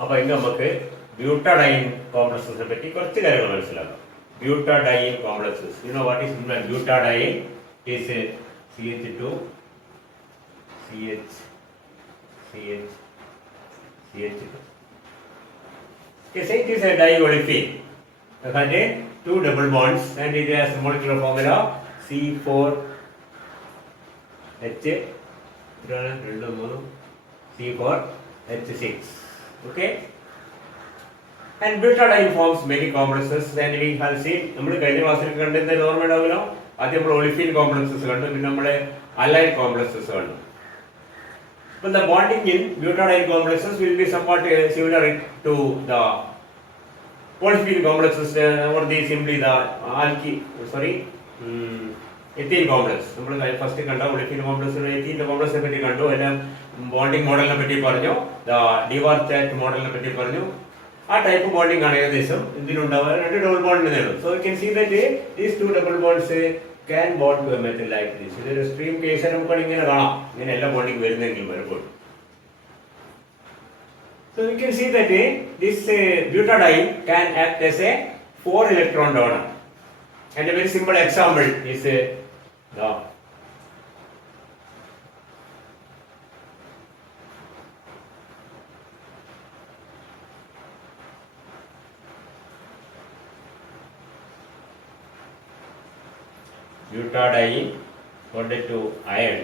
അപ്പോൾ ഇന്ന് നമുക്ക് ബ്യൂട്ടാഡൈൻ കോംപ്ലക്സസിനെ പറ്റി കുറച്ച് കാര്യങ്ങൾ മനസ്സിലാക്കാം. Butadiene complexes, you know what is butadiene? Is CH2 CH CH CH2. It is a diolefin. It has two double bonds and it has a molecular formula C4H6. Okay. And butadiene forms many complexes and we have seen. നമ്മൾ കഴിഞ്ഞ ക്ലാസ്സിൽ കണ്ടിരുന്ന ഓർമ്മ ഉണ്ടാവുമല്ലോ. ആദ്യം നമ്മൾ ഒളിഫിൻ complexes കണ്ടു, പിന്നെ നമ്മളെ അലൈൻ കോംപ്ലക്സസ് കണ്ടു. But the bonding in butadiene complexes will be somewhat similar to the olefin complexes, or simply the ethene complex. നമ്മൾ ഫസ്റ്റ് കണ്ട olefin complex ethene complex പറ്റി കണ്ടു, എല്ലാം ബോണ്ടിങ് മോഡലിനെ പറ്റി പറഞ്ഞു, ഡിവാർചാറ്റ് മോഡലിനെ പറ്റി പറഞ്ഞു. ആ ടൈപ്പ് ബോണ്ടിങ് ആണ് ഏകദേശം ഇതിലുണ്ടാവുക. രണ്ട് ഡബിൾ ബോണ്ട് നേടും. So you can see that these two double bonds can bond to a metal like this. ഇതൊരു എക്സ്ട്രീം കേസ് നമുക്ക് ഇങ്ങനെ കാണാം, ഇങ്ങനെ എല്ലാ ബോണ്ടിങ് വരുന്നെങ്കിലും വരുമ്പോൾ. So you can see that this butadiene can act as a 4 electron donor, and a very simple example is the butadiene bonded to iron,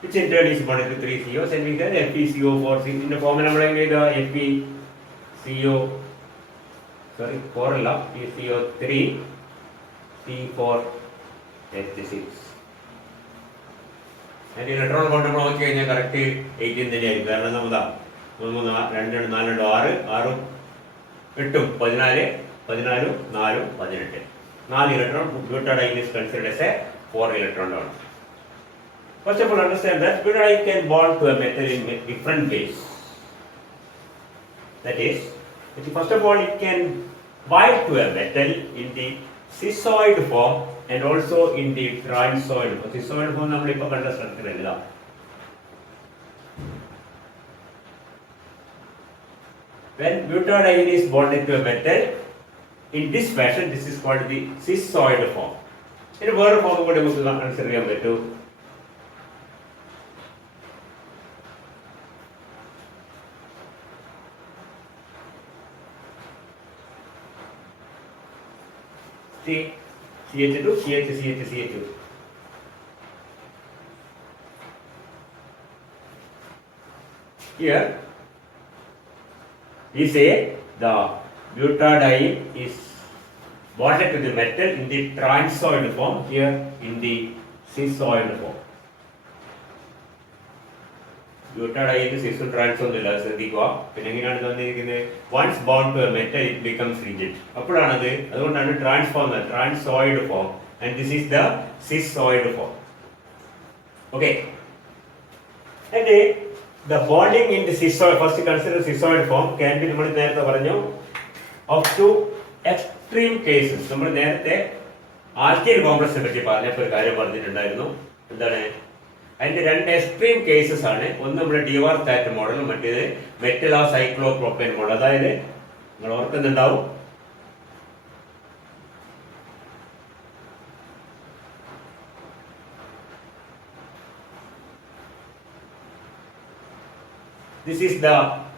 which in turn is bonded to 3 COs, and we get FeCO4. In the formula FeCO3 C4H6. and electron bond നമ്മൾ നോക്കി കഴിഞ്ഞാൽ correct 18 തന്നെയായിരിക്കും. കാരണം നമുക്ക് 2 4 6 6 8 14 14 4 18 4 electron. Butadiene is considered as a 4 electron donor. First of all, understand that butadiene can bond to a metal in different ways. That is, first of all, it can bind to a metal in the schizoid form and also in the transoid form. Schizoid form നമ്മൾ ഇപ്പോൾ കണ്ട structure അല്ല. When butadiene is bonded to a metal in this fashion, this is called the schizoid form. ഇനി വേറെ form കൂടി നമുക്ക് consider ചെയ്യാൻ പറ്റും. CH2 CH CH CH2. Here we say the butadiene is bonded to the metal in the transoid form, here in the schizoid form. Butadiene schizoid trans ഒന്നുമില്ല, ശ്രദ്ധിക്കുക. പിന്നെ എങ്ങനെയാണ് തന്നിരിക്കുന്നത്? once bound to a metal it becomes rigid. അപ്പോഴാണത്, അതുകൊണ്ടാണ് transoid form, and this is the schizoid form. Okay. And the bonding in the schizoid, first consider schizoid form, can be നമ്മൾ നേരത്തെ പറഞ്ഞു up to extreme cases. നമ്മൾ നേരത്തെ alkyl കോംപ്ലക്സിനെ പറ്റി പറഞ്ഞപ്പോൾ ഒരു കാര്യം പറഞ്ഞിട്ടുണ്ടായിരുന്നു. എന്താണ് അതിന്റെ രണ്ട് എക്സ്ട്രീം കേസസ് ആണ്. ഒന്ന് നമ്മുടെ ഡിവാർചാറ്റ് മോഡൽ, മറ്റേത് മെറ്റലാ സൈക്ലോപ്രോപ്പൈൻ മോഡൽ. അതായത് നിങ്ങൾ ഓർക്കുന്നുണ്ടാവും, this is the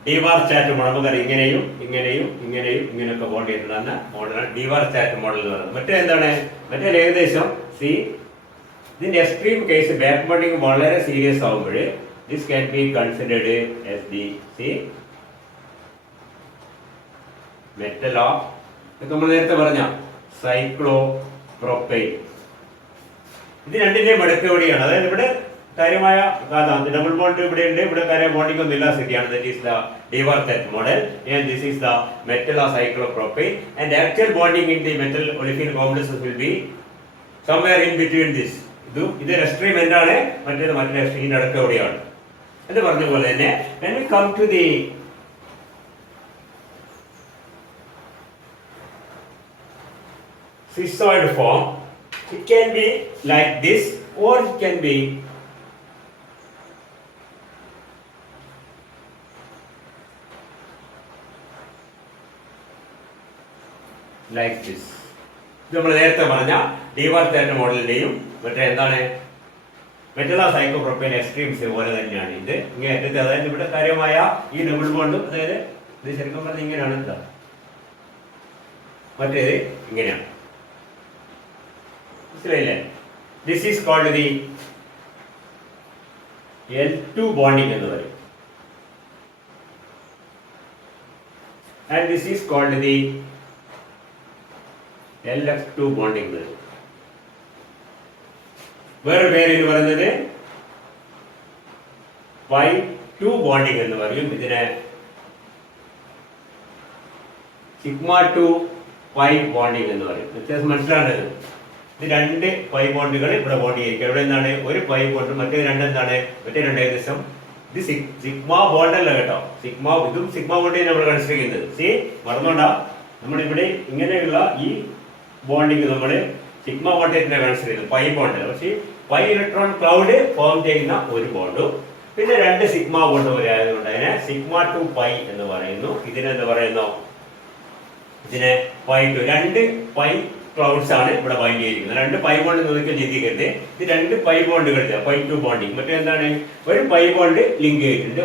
Dewar Chatt model. നമുക്കറിയാം ഇങ്ങനെയും ഇങ്ങനെയും ഇങ്ങനെയും ഇങ്ങനെയൊക്കെ ബോണ്ട് ചെയ്തിട്ടുള്ള മോഡലാണ് ഡിവാർചാറ്റ് മോഡൽ എന്ന് പറയുന്നത്. മറ്റേ എന്താണ്, മറ്റേ ഏകദേശം ഇതിന്റെ എക്സ്ട്രീം കേസ് ബാക്ക് ബോണ്ടിങ് വളരെ സീരിയസ് ആവുമ്പോൾ this can be considered as the മെറ്റലാ, നമ്മൾ നേരത്തെ പറഞ്ഞ സൈക്ലോപ്രോപ്പൈൻ. ഇത് രണ്ടിന്റെയും അടുക്കവടിയാണ്. അതായത് ഇവിടെ കാര്യമായ ഡബിൾ ബോണ്ട് ഇവിടെ ഉണ്ട്, ഇവിടെ കാര്യം ബോണ്ടിങ് ഒന്നും ഇല്ല സ്ഥിതിയാണ്. That is the Dewar Chatt model, and this is the metallacyclopropane, and actual bonding in the metal olefin complexes will be somewhere in between this. ഇത് എക്സ്ട്രീം എന്താണ്, മറ്റേത് മറ്റേ എക്സ്ട്രീമിന്റെ അടുക്ക എവിടെയാണ് എന്ന് പറഞ്ഞ പോലെ തന്നെ when we come to the schizoid form, it can be like this or it can be like this. ഇത് നമ്മൾ നേരത്തെ പറഞ്ഞ ഡീവാർത്തേറ്റ മോഡലിന്റെയും മറ്റേ എന്താണ് മെറ്റൽ സൈക്ലോപ്രോപ്പൈൻ എക്സ്ട്രീംസ് പോലെ തന്നെയാണ് ഇത്. ഇങ്ങനെ അതായത് ഇവിടെ കാര്യമായ ഈ ഡബിൾ ബോണ്ടും, അതായത് ഇത് ശരിക്കും പറഞ്ഞാൽ ഇങ്ങനെയാണ് എന്താ, മറ്റേത് ഇങ്ങനെയാണ്. മനസ്സിലായില്ലേ? This is called the L2 bonding എന്ന് പറയും. And this is called the LF2 bonding എന്ന് പറയും. വേറെ പേര് എന്ന് പറയുന്നത് Y2 bonding എന്ന് പറയും. ഇതിനെ σ2 പൈ ബോണ്ടിങ് എന്ന് പറയും. വ്യത്യാസം മനസ്സിലാണ്ടത്. ഇത് രണ്ട് പൈ ബോണ്ടുകൾ ഇവിടെ ബോണ്ട് ചെയ്തിരിക്കും. ഇവിടെ എന്താണ് ഒരു പൈ ബോണ്ട്, മറ്റേ രണ്ടെന്താണ്, മറ്റേ രണ്ട് ഏകദേശം ഇത് സിഗ്മ ബോണ്ടല്ല കേട്ടോ. ഇതും സിഗ്മ ബോണ്ട് നമ്മൾ കൺസിഡർ ചെയ്യുന്നത്. സി മറന്നോണ്ടാ, നമ്മളിവിടെ ഇങ്ങനെയുള്ള ഈ ബോണ്ടിങ് നമ്മൾ സിഗ്മ ബോണ്ടിനെ കൺസിഡർ ചെയ്യുന്നത് പൈ ബോണ്ട്. പക്ഷേ പൈ ഇലക്ട്രോൺ ക്ലൗഡ് ഫോം ചെയ്യുന്ന ഒരു ബോണ്ടും പിന്നെ രണ്ട് സിഗ്മ ബോണ്ട് പോലെ ആയതുകൊണ്ട് അതിനെ σ2 പൈ എന്ന് പറയുന്നു. ഇതിനെന്ത് പറയുന്നു, ഇതിനെ π2. രണ്ട് പൈ ക്ലൗഡ്സ് ആണ് ഇവിടെ ബൈൻഡ് ചെയ്തിരിക്കുന്നത്. രണ്ട് പൈ ബോണ്ട് നോക്കിയാൽ ചിന്തിക്കരുത്, ഇത് രണ്ട് പൈ ബോണ്ടുകൾ π2 ബോണ്ടിങ്. മറ്റേ എന്താണ്, ഒരു പൈ ബോണ്ട് ലിങ്ക് ചെയ്തിട്ടുണ്ട്,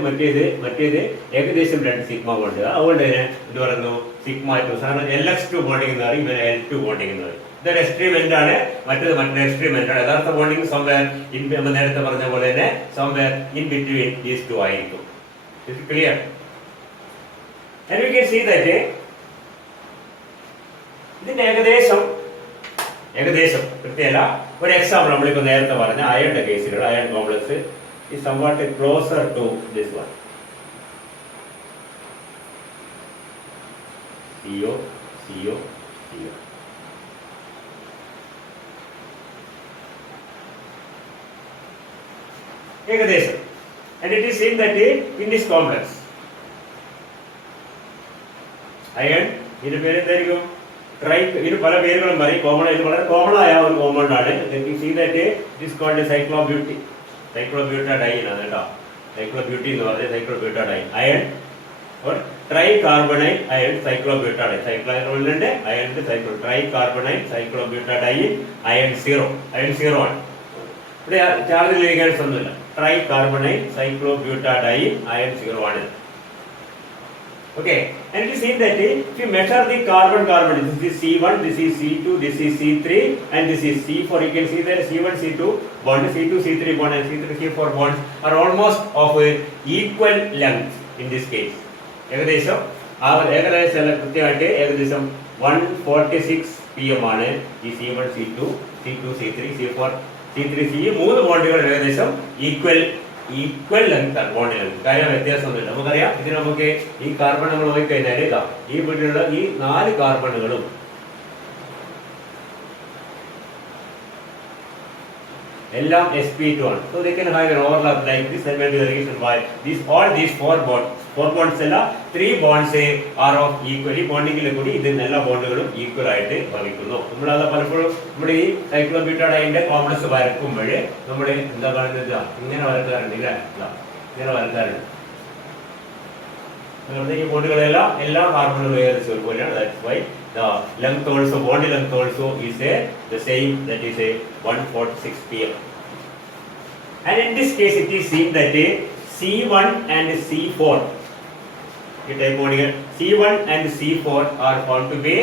മറ്റേത് ഏകദേശം രണ്ട് സിഗ്മ ബോണ്ട്. അതുകൊണ്ട് തന്നെ ഇത് പറയുന്നു σ2. സാധാരണ LX2 ബോണ്ടിങ് എന്ന് പറയും, ഇവരെ L2 ബോണ്ടിങ് എന്ന് പറയും. ഇതൊരു എക്സ്ട്രീം എൻഡ് ആണ്, മറ്റേത് മറ്റൊരു എക്സ്ട്രീം എൻഡ് ആണ്. യഥാർത്ഥ ബോണ്ടിങ് സംവെയർ ഇൻ, നേരത്തെ പറഞ്ഞ പോലെ തന്നെ somewhere in between these two ആയിരിക്കും. It clear? And we can see that ഇതിന്റെ ഏകദേശം കൃത്യമല്ല ഒരു എക്സാമ്പിൾ നമ്മളിപ്പോ നേരത്തെ പറഞ്ഞ അയണിന്റെ കേസുകൾ, അയൺ കോംപ്ലക്സ് ഈ somewhat closer to this one. CO CO CO. ഏകദേശം. And it is seen that in this complex iron, ഇതിന്റെ പേര് എന്തായിരിക്കും, ഇതിന് പല പേരുകളും പറയും. കോമൺ, ഇത് വളരെ കോമൺ ആയ ഒരു കോമ്പൗണ്ട് ആണ്. സൈക്ലോബ്യൂട്ടാഡൈൻ ആണ് കേട്ടോ. സൈക്ലോബ്യൂട്ടി എന്ന് പറഞ്ഞാൽ cyclobutadiene iron tricarbonyl iron cyclobutadiene. സൈക്ലോണ്ട് അയണിന്റെ ട്രൈ കാർബണൈൻ സൈക്ലോബ്യൂട്ടാഡൈൻ അയൺ 0 ആണ്. ഇവിടെ ചാർജ് ലിഗൻസ് ഒന്നുമില്ല. ട്രൈ കാർബണൈൻ സൈക്ലോബ്യൂട്ടാഡൈൻ അയൺ 0 ആണ്. Okay, and you see that if you measure the carbon, this is C1, this is C2, this is C3, and this is C4. You can see that C1, C2 bond, C2, C3 bond, and C3, C4 bonds are almost of equal length in this case. ഏകദേശം കൃത്യമായിട്ട് ഏകദേശം 146 pm ആണ് ഈ C1, C2, C3, C4, C3, C മൂന്ന് ബോണ്ടുകൾ ഏകദേശം equal length ആണ്, bond length. കാര്യം വ്യത്യാസമൊന്നുമില്ല. നമുക്കറിയാം, ഇതിന് നമുക്ക് ഈ കാർബൺ നമ്മൾ നോക്കിക്കഴിഞ്ഞാൽ ഇതാ ഈ വീട്ടിലുള്ള ഈ 4 കാർബണുകളും എല്ലാം sp2 ആണ്. So they can have an overlap like this, and maybe the reason why all these four bonds അല്ല 3 bonds are of equally bonding കൂടി ഇത് എല്ലാ ബോണ്ടുകളും ഈക്വൽ ആയിട്ട് ഭവിക്കുന്നു. നമ്മളത് പലപ്പോഴും നമ്മുടെ ഈ സൈക്ലോബ്യൂട്ടാഡൈന്റെ കോംപ്ലക്സ് വരക്കുമ്പോൾ നമ്മൾ എന്താ പറയുന്നത്, ഇങ്ങനെ വരക്കാറുണ്ട് ഇല്ലേ, ഇങ്ങനെ വരക്കാറുണ്ട്. ഈ ബോണ്ടുകളെല്ലാം എല്ലാ കാർബണുകളും ഏകദേശം ഒരുപോലെയാണ്. That's why the length also, bond length also is the same, that is 146 pm. And in this case it is seen that C1 and C4, C1 and C4 are found to be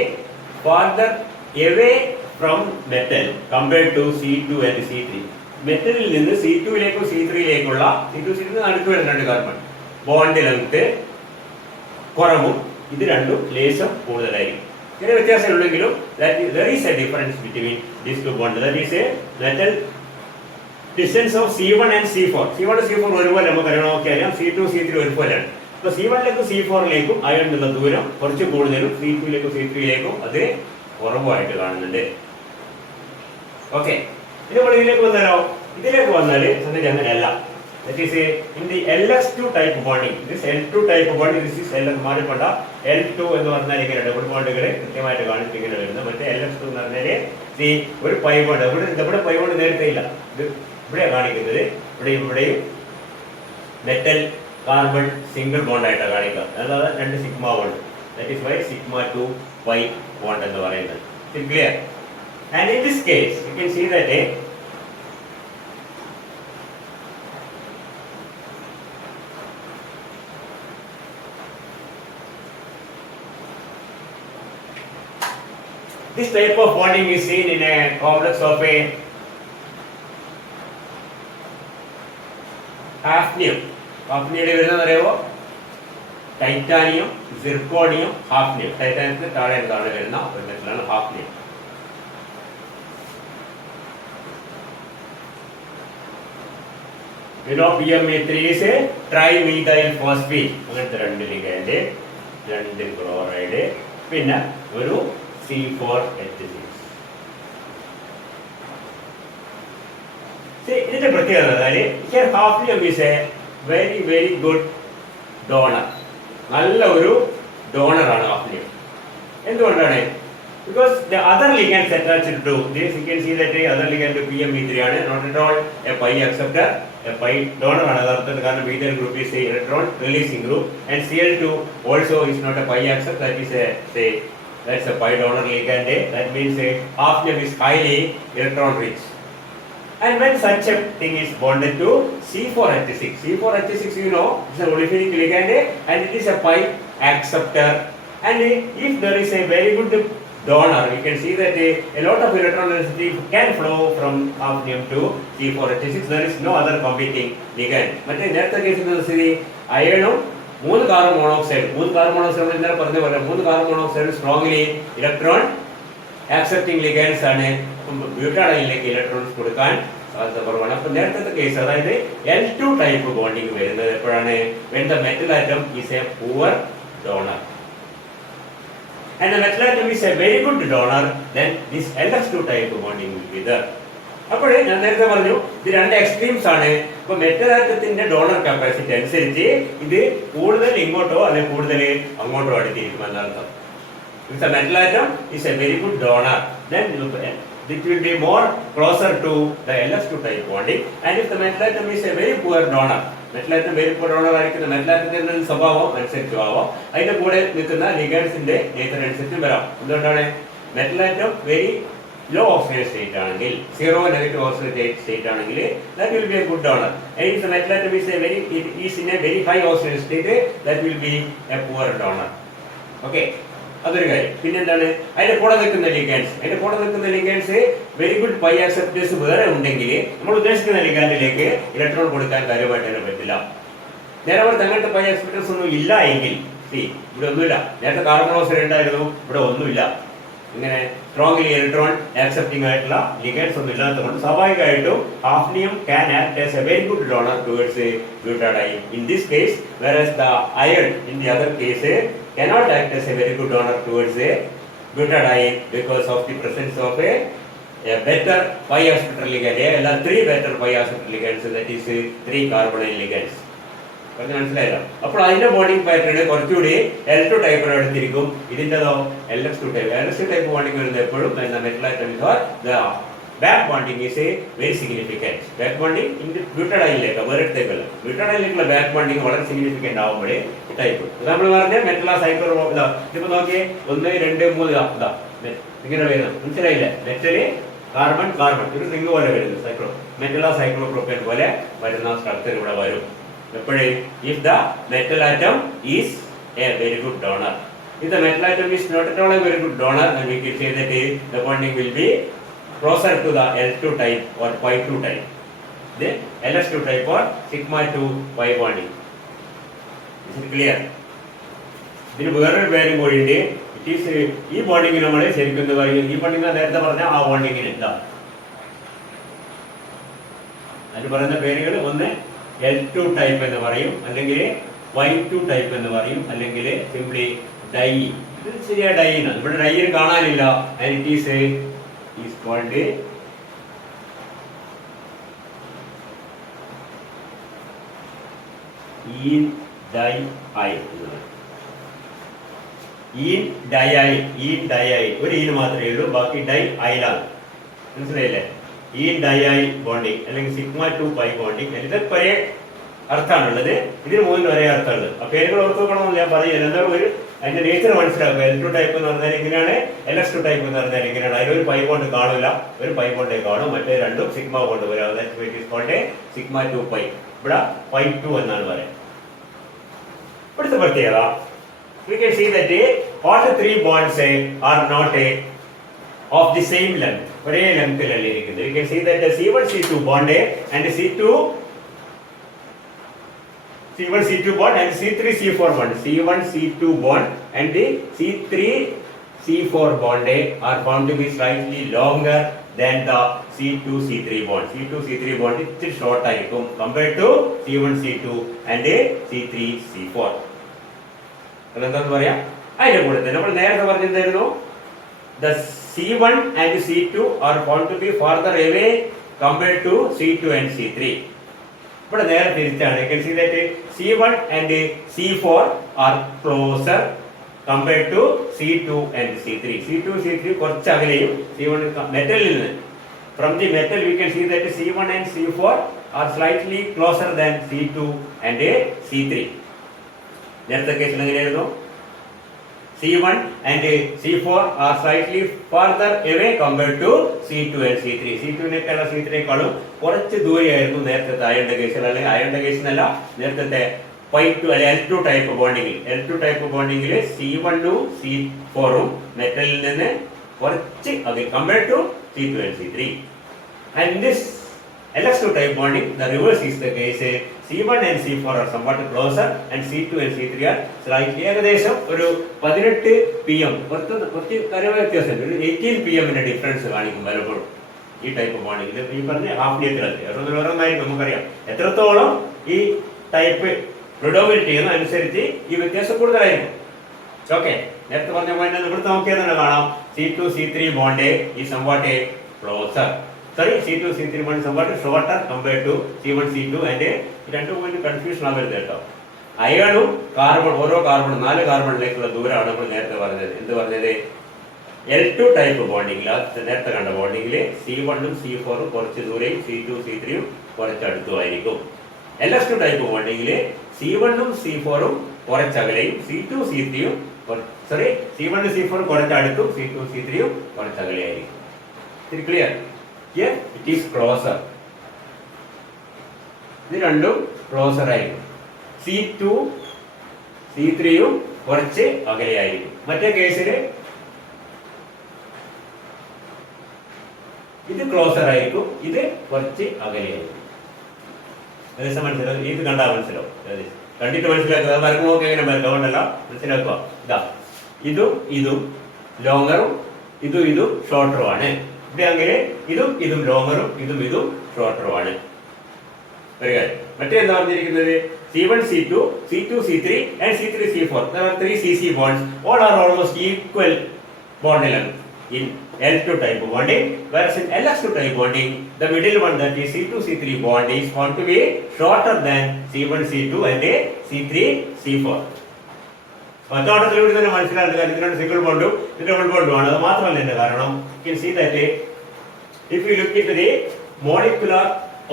farther away from metal compared to C2 and C3. മെറ്റലിൽ നിന്ന് C2 ലേക്കും C3 ലേക്കുള്ള C2 അടുത്ത് വരുന്ന രണ്ട് carbon bond length കുറവും ഇത് രണ്ടും ലേശം കൂടുതലായിരിക്കും. ചെറിയ വ്യത്യാസം ഉണ്ടെങ്കിലും there is a difference between these two bonds. That is a metal distance of C1 and C4. C1 C4 ഒരുപോലെ നമുക്കറിയാം, C2 C3 ഒരുപോലെയാണ്. അപ്പോൾ C1 ലേക്കും C4 ലേക്കും അയണിനുള്ള ദൂരം കുറച്ച് കൂടുതലും C2 ലേക്കും C3 ലേക്കും അത് കുറവായിട്ട് കാണുന്നുണ്ട്. ഓക്കെ, ഇനി നമ്മൾ ഇതിലേക്ക് വന്നാൽ സംഗതി അങ്ങനെയല്ല. That is in the LX2 type bonding, this L2 type bonding, this is മാറിക്കൊണ്ട L2 എന്ന് പറഞ്ഞാൽ ഇങ്ങനെ ഡബിൾ ബോണ്ടുകൾ കൃത്യമായിട്ട് കാണിച്ചിട്ട് ഇങ്ങനെ വരുന്നത്. മറ്റേ LX2 എന്ന് പറഞ്ഞാൽ ഒരു പൈ ബോണ്ട്, ഇവിടെ പൈ ബോണ്ട് നേരത്തെ ഇല്ല, ഇത് ഇവിടെ കാണിക്കുന്നത്. ഇവിടെയും മെറ്റൽ കാർബൺ സിംഗിൾ ബോണ്ട് ആയിട്ടാണ് കാണിക്കുക. അതായത് രണ്ട് sigma bond, That is why sigma 2 pi bond എന്ന് പറയുന്നത്. Is it clear? And in this case, you can see that this type of bonding is seen in a complex of a hafnium. Hafnium വരുന്നത് അറിയാമോ? Titanium, zirconium, hafnium. ടൈറ്റാനിയത്തിന് താഴെ വരുന്ന ഒരു മെറ്റലാണ് hafnium. You know, PME3 is a trimethyl phosphate. അങ്ങനത്തെ രണ്ട് ligand, രണ്ട് chloride, പിന്നെ ഒരു C4H6. ഇതിന്റെ പ്രത്യേകത here hafnium is a very good donor. നല്ല ഒരു ഡോണർ ആണ് hafnium. എന്തുകൊണ്ടാണ്? Because the other ligands attached to this, you can see that the other ligand to PME3 ആണ് not at all a pi acceptor, a pi donor ആണ്. അർത്ഥത്തിൽ കാരണം methyl group is a electron releasing group and Cl2 also is not a pi acceptor, that is a that's a pi donor ligand. That means hafnium is highly electron rich. And when such a thing is bonded to C4H6, C4H6 you know is an olefinic ligand and it is a pi acceptor. And if there is a very good donor, you can see that a lot of electron density can flow from hafnium to C4H6. There is no other competing ligand. മറ്റേ നേരത്തെ കേസിൽ അയണും 3 carbon monoxide ഇന്നലെ പറഞ്ഞ പോലെ 3 carbon monoxide strongly electron accepting ligands ആണ്. ബ്യൂട്ടാഡൈനിലേക്ക് electrons കൊടുക്കാൻ സാധ്യത കുറവാണ്. അപ്പോൾ നേരത്തെ കേസ് അതായത് L2 ടൈപ്പ് ബോണ്ടിങ് വരുന്നത് എപ്പോഴാണ്? when the metal atom is a poor donor and the metal atom is a very good donor, then this LS2 type bonding will be there. അപ്പോൾ ഞാൻ നേരത്തെ പറഞ്ഞു ഇത് രണ്ട് എക്സ്ട്രീംസ് ആണ്. ഇപ്പൊ മെറ്റൽ ആറ്റത്തിന്റെ ഡോണർ കപ്പാസിറ്റി അനുസരിച്ച് ഇത് കൂടുതൽ ഇങ്ങോട്ടോ അല്ലെങ്കിൽ കൂടുതൽ അങ്ങോട്ടോ അടുത്തിരിക്കും എന്നർത്ഥം. If the metal atom is a very good donor, then it will be more closer to the LS2 type bonding. And if the metal atom is a very poor donor, metal atom very poor donor ആയിരിക്കുന്ന metal ആറ്റത്തിന്റെ സ്വഭാവം അനുസരിച്ചും ആവാം അതിന്റെ കൂടെ നിൽക്കുന്ന ലിഗൻഡ്സിന്റെ nature അനുസരിച്ചും വരാം. എന്തുകൊണ്ടാണ്? Metal atom very low oxidation state ആണെങ്കിൽ, zero negative oxidation state ആണെങ്കിൽ that will be a good donor. And if the metal atom is in a very high oxidation state, that will be a poor donor. Okay, അതൊരു കാര്യം. പിന്നെന്താണ് അതിന്റെ കൂടെ നിൽക്കുന്ന ലിഗൻഡ്സ് very good pi acceptors വേറെ ഉണ്ടെങ്കിൽ നമ്മൾ ഉദ്ദേശിക്കുന്ന ലിഗാൻഡിലേക്ക് ഇലക്ട്രോൺ കൊടുക്കാൻ കാര്യമായിട്ട് തന്നെ പറ്റില്ല. നേരെ മറിച്ച് അങ്ങനത്തെ പൈ ആക്സെപ്റ്റേഴ്സ് ഒന്നും ഇല്ല എങ്കിൽ ഇവിടെ ഒന്നുമില്ല. നേരത്തെ കാർബൺ ഓക്സൈഡ് ഉണ്ടായിരുന്നു, ഇവിടെ ഒന്നുമില്ല. ഇങ്ങനെ സ്ട്രോങ്ലി ഇലക്ട്രോൺ ആക്സെപ്റ്റിംഗ് ആയിട്ടുള്ള ലിഗൻഡ്സ് ഒന്നും ഇല്ലാത്തതുകൊണ്ട് സ്വാഭാവികമായിട്ടും hafnium can act as a very good donor towards butadiene in this case, whereas the iron in the other case cannot act as a very good donor towards butadiene because of the presence of a better pi acceptor ligand. All three better pi acceptor ligands, that is 3 carbonyl ligands. മനസ്സിലായല്ലോ? അപ്പോൾ അതിന്റെ bonding pattern കുറച്ചുകൂടി L2 ടൈപ്പിനോട് അടുത്തിരിക്കും. ഇതിൻ്റെതോ LS2 type bonding വരുന്നത് എപ്പോഴും metal atoms or the back bonding is very significant. Back bonding ബ്യൂട്ടഡൈനിലേക്ക് വേറെടുത്തേക്കല്ല, ബ്യൂട്ടഡൈനിലേക്കുള്ള back bonding വളരെ സിഗ്നിഫിക്കൻ്റ് ആകുമ്പോഴേ ടൈപ്പ് നമ്മൾ പറഞ്ഞ മെറ്റല സൈക്ലോ ഇതിപ്പോൾ നോക്കിയേ 1 2 3 ഇങ്ങനെ വരുന്നത് മനസ്സിലായില്ലേ? മെറ്റല് കാർബൺ ഒരു റിംഗ് പോലെ വരുന്നത് സൈക്ലോ മെറ്റല സൈക്ലോപ്രോപ്പേൻ പോലെ വരുന്ന സ്ട്രക്ചർ ഇവിടെ വരും. If the metal atom is a very good donor. If the metal atom is not at all a very good donor, then we can say that the bonding will be closer to the L2 type or pi 2 type. The LS2 type or sigma 2 pi bonding. Is it clear? ഇതിന് വേറൊരു പേരും കൂടിയുണ്ട്. It is ഈ bonding നമ്മൾ ശരിക്കും എന്താ പറയുക? ഈ ബോണ്ടിങ് നേരത്തെ പറഞ്ഞ ആ ബോണ്ടിങ്ങിന് എന്താ അതിന് പറയുന്ന പേരുകൾ ഒന്ന് L2 ടൈപ്പ് എന്ന് പറയും, അല്ലെങ്കിൽ Y2 ടൈപ്പ് എന്ന് പറയും, അല്ലെങ്കിൽ സിംപ്ലി ഡൈ. ഇത് ശരിയായ ഡൈ ആണ്. ഇവിടെ ഡൈയിൽ കാണാനില്ല. And it is called enediyl. Enediyl ഒരു ഈന് മാത്രമേ ഉള്ളൂ, ബാക്കി ഡൈ ഐലാണ്. മനസ്സിലായില്ലേ? ഈൻ ഡൈ ഐ ബോണ്ടിങ് അല്ലെങ്കിൽ സിഗ്മ 2 പൈ ബോണ്ടിങ്. ഇതൊക്കെ ഒരേ അർത്ഥമാണുള്ളത്. ഇതിന് 3 ഒരേ അർത്ഥമുള്ളത്. ആ പേരുകൾ ഓർത്ത് നോക്കണമെന്ന് ഞാൻ പറയുന്നത്. എന്താണ് ഒരു അതിന്റെ നേച്ചർ മനസ്സിലാക്കുക. L2 ടൈപ്പ് എന്ന് പറഞ്ഞാൽ ഇങ്ങനെയാണ്, LS2 ടൈപ്പ് എന്ന് പറഞ്ഞാൽ ഇങ്ങനെയാണ്. അതിലൊരു പൈ ബോണ്ട് കാണില്ല, ഒരു പൈ ബോണ്ടേ കാണും, മറ്റേ രണ്ടും സിഗ്മ ബോണ്ട് വരാം. σ2 പൈ. ഇവിടെ π2 എന്നാണ് പറയാം. ഇവിടുത്തെ പ്രത്യേകത we can see that all the three bonds are not of the same length. ഒരേ ലെങ്തിലല്ല ഇരിക്കുന്നത്. We can see that the C1 C2 bond and C2 bond and C3 C4 bond, C1 C2 bond and the C3 C4 bond are found to be slightly longer than the C2 C3 bond. C2 C3 bond is short ആയിരിക്കും compared to C1 C2 and C3 C4. അതെന്താന്ന് പറയാം. അതിന്റെ കൂടെ തന്നെ നമ്മൾ നേരത്തെ പറഞ്ഞിരുന്നു the C1 and C2 are found to be farther away compared to C2 and C3. ഇവിടെ നേരെ തിരിച്ചാണ്. You can see that C1 and C4 are closer compared to C2 and C3. C2 C3 കുറച്ച് അകലെയും C1 മെറ്റലിൽ നിന്ന്. From the metal we can see that C1 and C4 are slightly closer than C2 and C3. നേരത്തെ കേസിൽ എങ്ങനെയായിരുന്നു? C1 and C4 are slightly farther away compared to C2 and C3. C2-നേക്കാളും C3-നേക്കാളും കുറച്ച് ദൂരെയായിരുന്നു നേരത്തെ അയണിന്റെ കേസിൽ. അല്ലെങ്കിൽ അയണിന്റെ കേസിനല്ല, നേരത്തെ π2 അല്ലെങ്കിൽ L2 ടൈപ്പ് ബോണ്ടിങ്ങിൽ. L2 ടൈപ്പ് ബോണ്ടിങ്ങിൽ C1ഉം C4ഉം മെറ്റലിൽ നിന്ന് കുറച്ച് അകലെ compared to C2 and C3. And this LS2 type bonding, the reverse is the case. C1 and C4 are somewhat closer and C2 and C3 are slightly ഏകദേശം ഒരു 18 PM കുറച്ച് കാര്യമായ വ്യത്യാസമുണ്ട്. ഒരു 18 PM difference കാണിക്കും പലപ്പോഴും ഈ ടൈപ്പ് ബോണ്ടിങ്ങിൽ. ഈ പറഞ്ഞ ഹാഫ് ലിറ്ററല്ലേ ഓരോന്നായി നമുക്കറിയാം എത്രത്തോളം ഈ ടൈപ്പ് പ്രിഡോമിനേറ്റ് ചെയ്യുന്ന അനുസരിച്ച് ഈ വ്യത്യാസം കൂടുതലായിരിക്കും. ഓക്കെ, നേരത്തെ പറഞ്ഞ പോയിന്റ് ഇവിടെ നോക്കിയാൽ തന്നെ കാണാം. C2 C3 bond is somewhat closer. C2 C3 bond somewhat shorter compared to C1 C2 and രണ്ടു പോയിന്റ് കൺഫ്യൂഷൻ ആവരുത് കേട്ടോ. അയണും കാർബൺ, ഓരോ കാർബൺ 4 കാർബണിലേക്കുള്ള ദൂരമാണ് നമ്മൾ നേരത്തെ പറഞ്ഞത്. എന്ത് പറഞ്ഞത്? L2 ടൈപ്പ് ബോണ്ടിങ്ങിൽ, നേരത്തെ കണ്ട ബോണ്ടിങ്ങിൽ C1ഉം C4ഉം കുറച്ച് ദൂരെയും C2 C3ഉം കുറച്ച് അടുത്തുമായിരിക്കും. LS2 ടൈപ്പ് ബോണ്ടിങ്ങിൽ C1ഉം C4ഉം കുറച്ചകലെയും C1 C4 കുറച്ച് അടുത്തും C2 C3ഉം കുറച്ചകലെയായിരിക്കും. Clear? Here it is closer. ഇത് രണ്ടും ക്ലോസർ ആയിരിക്കും. C2 C3യും കുറച്ച് അകലെയായിരിക്കും. മറ്റേ കേസിൽ ഇത് ക്ലോസർ ആയിരിക്കും, ഇത് കുറച്ച് അകലെയായിരിക്കും. ഏകദേശം മനസ്സിലാവും. ഇത് കണ്ടാൽ മനസ്സിലാവും. കണ്ടിട്ട് മനസ്സിലാക്കുക. വരക്ക് നോക്കി എങ്ങനെ അതുകൊണ്ടല്ല മനസ്സിലാക്കുക. ഇതാ ഇതും ലോങ്ങറും ഇതും ഷോർട്ടറും ആണ്. ഇവിടെ അങ്ങനെ ഇതും ലോങ്ങറും ഇതും ഷോർട്ടറുമാണ്. മറ്റേ എന്താ പറഞ്ഞിരിക്കുന്നത്? C1 C2 C2 C3 and C3 C4. There are 3 CC bonds. All are almost equal bond length in L2 type bonding, whereas in LS2 type bonding, the middle one, that is C2 C3 bond, is found to be shorter than C1 C2 and C3 C4. മറ്റോട്ടത്തിലൂടെ തന്നെ മനസ്സിലാക്കുക. ഇതിനോട് single ബോണ്ടും double ബോണ്ടും ആണ്. അത് മാത്രമല്ല എന്റെ കാരണം you can see that if you look into the molecular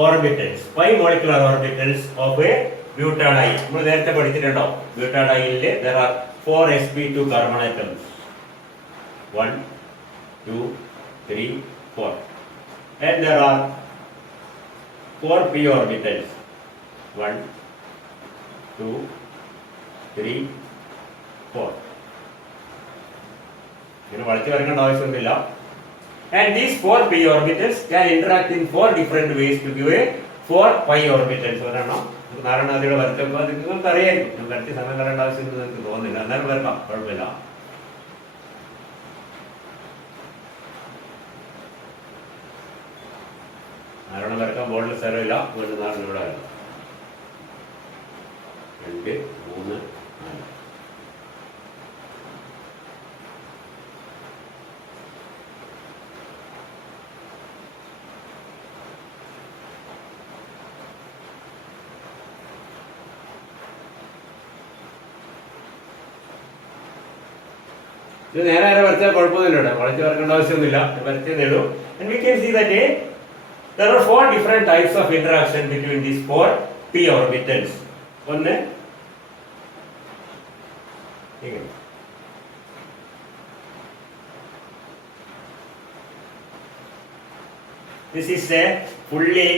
orbitals, pi molecular orbitals of a butadiene, നമ്മൾ നേരത്തെ പഠിച്ചിട്ടുണ്ടോ? Butadiene there are 4 sp2 carbon atoms, 1 2 3 4, and there are 4 p orbitals, 1 2 3 4. ഇങ്ങനെ വളച്ചു വരേണ്ട ആവശ്യമൊന്നുമില്ല. And these 4 p orbitals can interact in 4 different ways to give a 4 pi orbitals. ഒരെണ്ണം നാരായണാദിയുടെ വരച്ചപ്പോൾ അത് നിങ്ങൾക്ക് അറിയായിരിക്കും. വരച്ച് സമയം തരേണ്ട ആവശ്യം നിങ്ങൾക്ക് തോന്നുന്നില്ല. എന്നാലും വരക്കാം, കുഴപ്പമില്ല. നാരായണ വരക്കാൻ ബോർഡിൽ സ്ഥലമില്ല. വീണ്ടും നാരായണ ഇവിടെ വരണം. 2 3 4. ഇത് നേരെ വരച്ചാൽ കുഴപ്പമൊന്നുമില്ല. വളച്ച് വരക്കേണ്ട ആവശ്യമൊന്നുമില്ല. വരച്ചേ നേടൂ. And we can see that there are 4 different types of interaction between these 4 p orbitals. ഒന്ന് This is a fully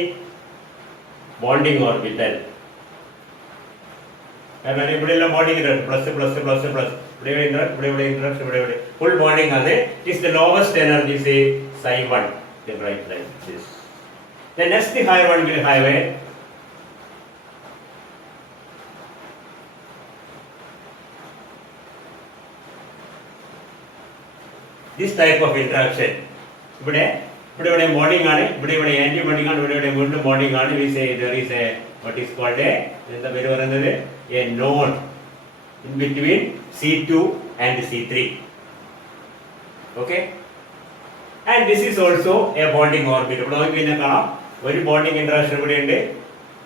bonding orbital. കാരണം ഇവിടെയെല്ലാം bonding plus plus plus plus ഇവിടെ ഇന്ററാക്ഷൻ ഇവിടെ ഫുൾ ബോണ്ടിങ് ആണ്. It is the lowest energy say psi1. Then write like this. The next higher one will have a this type of interaction. ഇവിടെ bonding ആണ്, ഇവിടെ anti bonding ആണ്, ഇവിടെ വീണ്ടും bonding ആണ്. We say there is a what is called a എന്താ പേര് പറയുന്നത് a node in between C2 and C3. Okay, and this is also a bonding orbit. ഇവിടെ നോക്കി കഴിഞ്ഞാൽ കാണാം ഒരു ബോണ്ടിങ് ഇന്ററാക്ഷൻ ഇവിടെ ഉണ്ട്,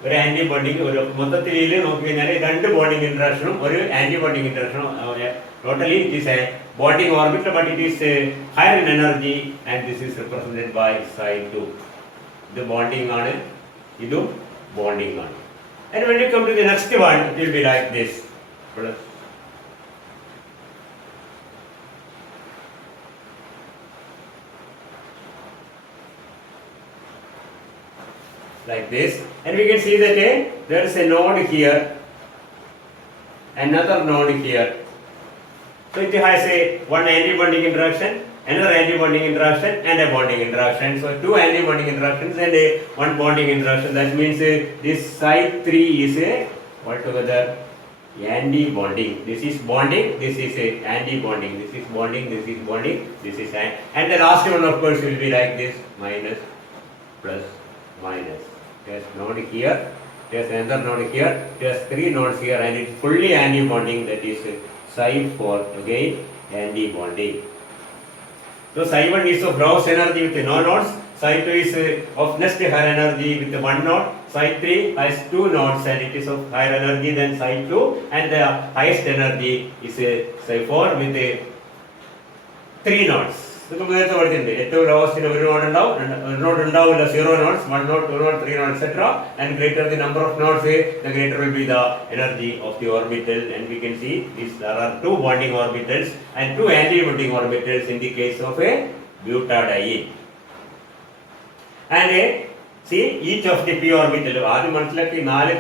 ഒരു ആന്റി ബോണ്ടിങ്, ഒരു മൊത്തത്തിൽ നോക്കി കഴിഞ്ഞാൽ രണ്ട് ബോണ്ടിങ് ഇന്ററാക്ഷനും ഒരു ആന്റി ബോണ്ടിങ് ഇന്ററാക്ഷനും totally it is a bonding orbit, but it is higher in energy and this is represented by psi2. ഇത് bonding ആണ്, ഇതും bonding ആണ്. And when you come to the next one, it will be like this. Like this, and we can see that there is a node here, another node here. So it has a one anti-bonding interaction, another anti-bonding interaction, and a bonding interaction. So two anti-bonding interactions and one bonding interaction. That means this psi3 is altogether anti-bonding. This is bonding. This is anti-bonding. This is bonding. This is bonding. This is and the last one of course will be like this: minus, plus, minus. There's node here. There's another node here. There's three nodes here, and it's fully anti-bonding. That is psi4 again anti-bonding. So psi1 is of lowest energy with no nodes. Psi2 is of next higher energy with one node. Psi3 has two nodes and it is of higher energy than psi2, and the highest energy is psi4 with three nodes. So നേരത്തെ പഠിച്ചിട്ടുണ്ട് ഏറ്റവും ലോവസ്റ്റിൽ ഒരു node ഉണ്ടാവും, ഒരു node ഉണ്ടാവില്ല, zero nodes, one node, two node, three node etcetera, and greater the number of nodes the greater will be the energy of the orbital. And we can see there are two bonding orbitals and two anti-bonding orbitals in the case of a butadiene. And see each of the p orbital ആദ്യം മനസ്സിലാക്കി ഈ നാല്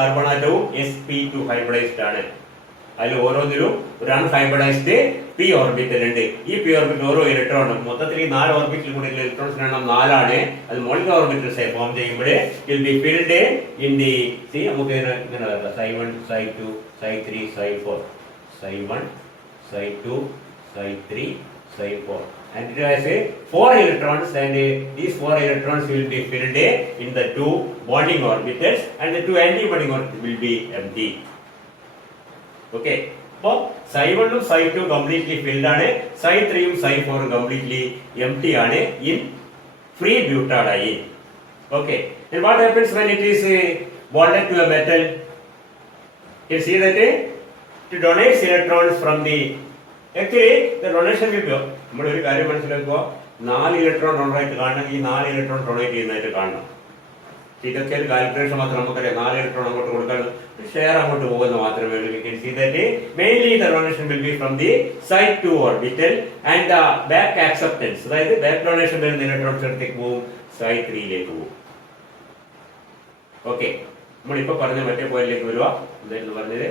carbon ആറ്റവും sp2 hybridised ആണ്. അതിൽ ഓരോന്നിലും ഒരു unhybridised P orbital ഉണ്ട്. ഈ പി ഓർബിറ്റൽ ഓരോ ഇലക്ട്രോണും മൊത്തത്തിൽ ഈ നാല് ഓർബിറ്റൽ കൂടി ഇലക്ട്രോൺസിന് എണ്ണം 4 ആണ്. അത് മോളിക്കുലർ ഓർബിറ്റൽസ് ഫോം ചെയ്യുമ്പോൾ will be filled in the C നമുക്ക് ഇങ്ങനെ psi1 psi2 psi3 psi4 psi1 psi2 psi3 psi4 and it has 4 electrons, and these 4 electrons will be filled in the two bonding orbitals and the two anti-bonding orbitals will be empty. Okay, അപ്പോൾ psi1 ഉം psi2 completely filled ആണ്, psi3 ഉം psi4 ഉം completely empty ആണ് in free butadiene. Okay, and what happens when it is bonded to a metal? You see that it donates electrons from the actually the donation will be നമ്മൾ ഒരു കാര്യം മനസ്സിലാക്കുക, 4 electron donate ആയിട്ട് കാണണം, ഈ 4 electron donate ചെയ്യുന്നതായിട്ട് കാണണം. ഇതൊക്കെ ഒരു കാൽക്കുലേഷൻ മാത്രം നമുക്കറിയാം, 4 ഇലക്ട്രോൺ അങ്ങോട്ട് കൊടുക്കാൻ ഷെയർ അങ്ങോട്ട് പോകുന്ന മാത്രമേ ഉള്ളൂ. We can see that mainly the donation will be from the psi2 orbital and the back acceptance, അതായത് ബാക്ക് ഡൊണേഷൻ വരുന്ന ഇലക്ട്രോൺസ് എടുത്തേക്ക് പോകും, psi3യിലേക്ക് പോകും. ഓക്കെ, നമ്മളിപ്പോ പറഞ്ഞ മറ്റേ പോയിന്റിലേക്ക് വരിക. എന്തായിരുന്നു പറഞ്ഞത്?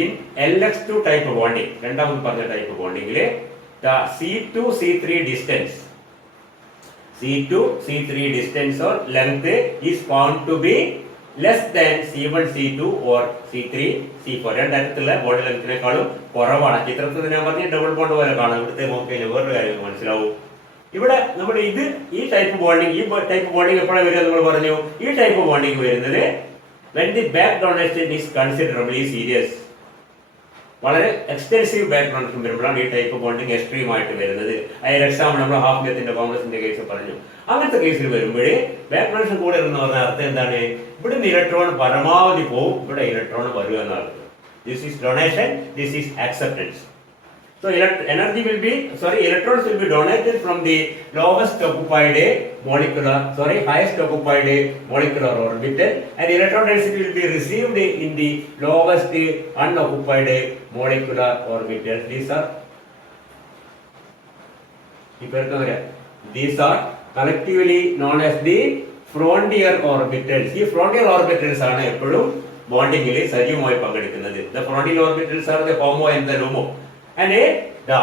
ഇൻ LX2 ടൈപ്പ് ബോണ്ടിങ്, രണ്ടാമത് പറഞ്ഞ type ബോണ്ടിങ്ങില് the C2 C3 distance, C2 C3 distance or length is found to be less than C1 C2 or C3 C4. രണ്ടരത്തിലുള്ള ബോണ്ട് ലെങ്ത്തിനേക്കാളും കുറവാണ്. ചിത്രത്തിൽ ഞാൻ പറഞ്ഞ ഡബിൾ ബോണ്ട് പോലെ കാണാം. ഇവിടുത്തെ നോക്കിയാൽ വേറൊരു കാര്യം മനസ്സിലാവും. ഇവിടെ നമ്മുടെ ഈ ടൈപ്പ് ബോണ്ടിങ് എപ്പോഴാണ് വരിക നമ്മൾ പറഞ്ഞു? ഈ ടൈപ്പ് ബോണ്ടിങ് വരുന്നത് when the back donation is considerably serious, വളരെ എക്സ്റ്റെൻസീവ് ബാക്ക് ഡൊണേഷൻ വരുമ്പോഴാണ് ഈ ടൈപ്പ് ബോണ്ടിങ് എക്സ്ട്രീം ആയിട്ട് വരുന്നത്. അതിന് എക്സാമ്പിൾ നമ്മൾ ഹാഫ് മെത്തിന്റെ കോംപ്ലക്സിന്റെ കേസ് പറഞ്ഞു. അങ്ങനത്തെ കേസിൽ വരുമ്പോഴേ ബാക്ക് ഡൊണേഷൻ കൂടെ എന്ന് പറഞ്ഞ അർത്ഥം എന്താണ്? ഇവിടെ നിന്ന് ഇലക്ട്രോൺ പരമാവധി പോവും, ഇവിടെ ഇലക്ട്രോൺ വരിക എന്നാണ്. This is donation, this is acceptance. So electrons will be donated from the highest occupied molecular orbital, and electron density will be received in the lowest unoccupied molecular orbital. These are These are collectively known as the frontier orbitals. ഈ frontier orbitals ആണ് എപ്പോഴും ബോണ്ടിങ്ങിൽ സജീവമായി പങ്കെടുക്കുന്നത്. The frontier orbitals are the HOMO and the LUMO. And the